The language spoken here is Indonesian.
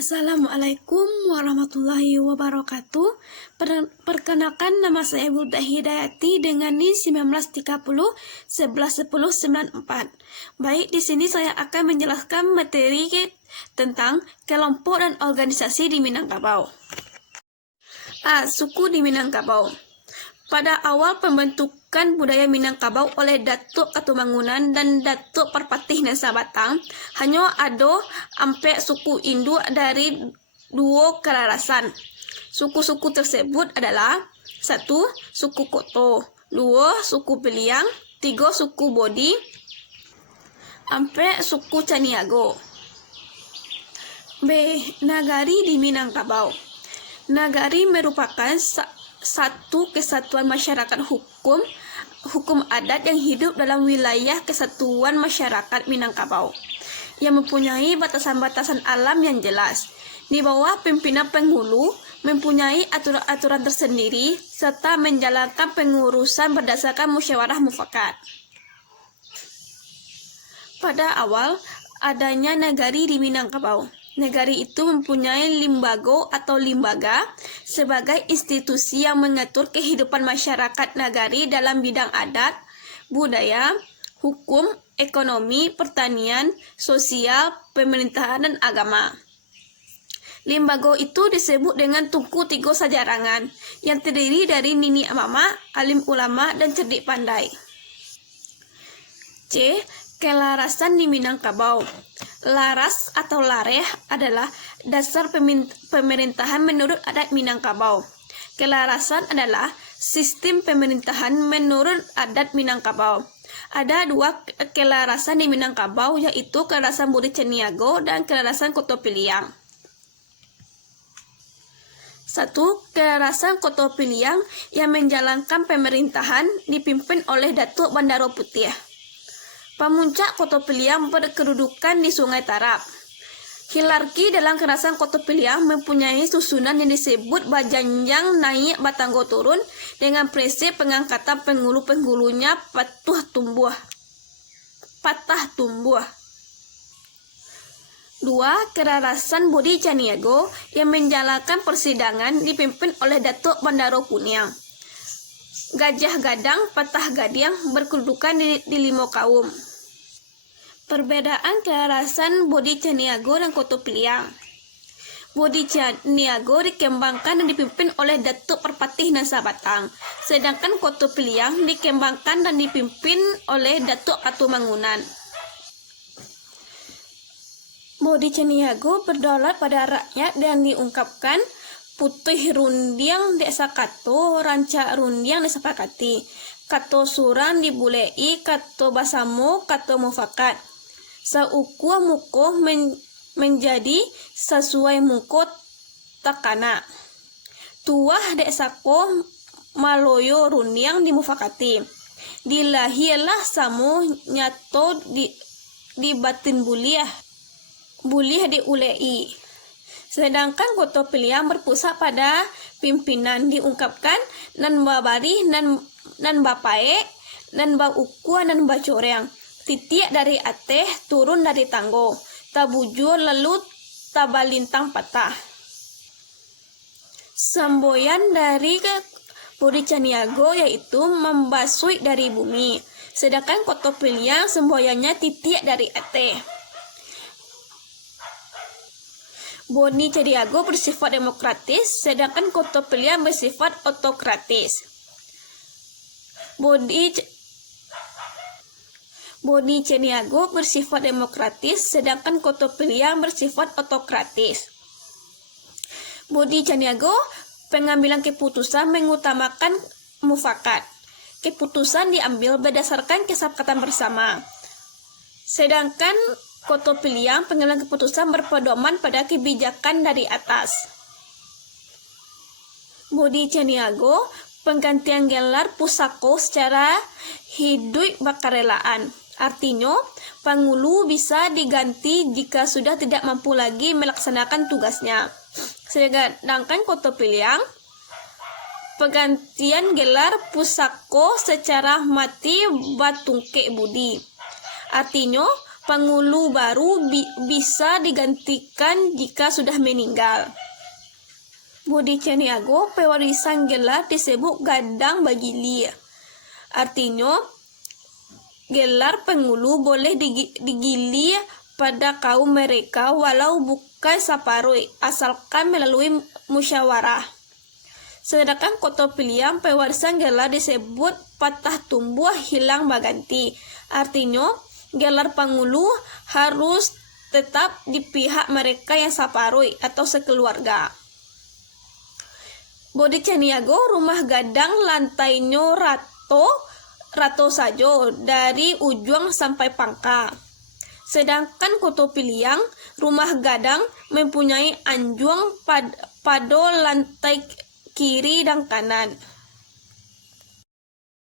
Assalamualaikum warahmatullahi wabarakatuh. Perkenalkan, nama saya Bulda Hidayati dengan NIM 1930 111094. Baik, di sini saya akan menjelaskan materi tentang kelompok dan organisasi di Minangkabau. Suku di Minangkabau. Pada awal pembentukan budaya Minangkabau oleh Datuk Katumangunan dan Datuk Perpatih Nusa Batang, hanya ada ampe suku induk dari dua kelarasan. Suku-suku tersebut adalah 1. Suku Koto, 2. Suku Peliang, 3. Suku Bodi, ampe suku Caniago. B. Nagari di Minangkabau. Nagari merupakan satu kesatuan masyarakat hukum adat yang hidup dalam wilayah kesatuan masyarakat Minangkabau yang mempunyai batasan-batasan alam yang jelas. Di bawah pimpinan penghulu mempunyai aturan-aturan tersendiri serta menjalankan pengurusan berdasarkan musyawarah mufakat. Pada awal adanya nagari di Minangkabau, negari itu mempunyai limbago atau limbaga sebagai institusi yang mengatur kehidupan masyarakat nagari dalam bidang adat, budaya, hukum, ekonomi, pertanian, sosial, pemerintahan, dan agama. Limbago itu disebut dengan Tungku Tigo Sajarangan yang terdiri dari nini mama, alim ulama, dan cerdik pandai. C. Kelarasan di Minangkabau. Laras atau lareh adalah dasar pemerintahan menurut adat Minangkabau. Kelarasan adalah sistem pemerintahan menurut adat Minangkabau. Ada dua kelarasan di Minangkabau, yaitu kelarasan Bodi Caniago dan kelarasan Koto Piliang. 1. Kelarasan Koto Piliang yang menjalankan pemerintahan dipimpin oleh Datuk Bandaro Putih. Pemuncak Koto Piliang berkedudukan di Sungai Tarap. Hierarki dalam kelarasan Koto Piliang mempunyai susunan yang disebut bajanjang naik batanggo turun dengan prinsip pengangkatan penghulu-penghulunya patah tumbuh. 2. Kelarasan Bodi Caniago yang menjalankan persidangan dipimpin oleh Datuk Bandaro Kuniang. Gajah Gadang Patah Gadiang berkedudukan di lima kaum. Perbedaan kelarasan Bodi Caniago dan Koto Piliang. Bodi Caniago dikembangkan dan dipimpin oleh Datuk Perpatih Nusa Batang, sedangkan Koto Piliang dikembangkan dan dipimpin oleh Datuk Katumangunan. Bodi Caniago berdaulat pada rakyat dan diungkapkan Putih Rundiang Desa Kato, Ranca Rundiang disepakati, Kato Surang dibulei, Kato Basamo, Kato Mufakat. Saukua muko menjadi sesuai muko takana. Tuah Desako Maloyo Rundiang dimufakati. Dilahirlah Samo nyato di batin buliah diulei. Sedangkan Koto Piliang berpusat pada pimpinan diungkapkan nan babari nan bapae nan baukua nan bacoreng. Titiak dari ateh turun dari tanggo, tabujur lalu tabalintang patah. Semboyan dari Bodi Caniago yaitu membasui dari bumi, sedangkan Koto Piliang semboyannya titiak dari ateh. Bodi Caniago bersifat demokratis, sedangkan Koto Piliang bersifat otokratis. Bodi Caniago bersifat demokratis, sedangkan Koto Piliang bersifat otokratis. Bodi Caniago pengambilan keputusan mengutamakan mufakat. Keputusan diambil berdasarkan kesepakatan bersama. Sedangkan Koto Piliang pengambilan keputusan berpedoman pada kebijakan dari atas. Bodi Caniago penggantian gelar pusako secara hidup bakarelaan. Artinya, penghulu bisa diganti jika sudah tidak mampu lagi melaksanakan tugasnya. Sedangkan Koto Piliang penggantian gelar pusako secara mati batungke budi. Artinya, Penghulu baru bisa digantikan jika sudah meninggal. Budi Caniago pewarisan gelar disebut gadang bagili. Artinya, gelar penghulu boleh digili pada kaum mereka walau bukan saparoi, asalkan melalui musyawarah. Sedangkan koto pilihan pewarisan gelar disebut patah tumbuh hilang baganti. Artinya, gelar penghulu harus tetap di pihak mereka yang saparoi atau sekeluarga. Bodi Caniago rumah gadang lantainya rato saja dari ujung sampai pangkal. Sedangkan koto piliang rumah gadang mempunyai anjung pada lantai kiri dan kanan.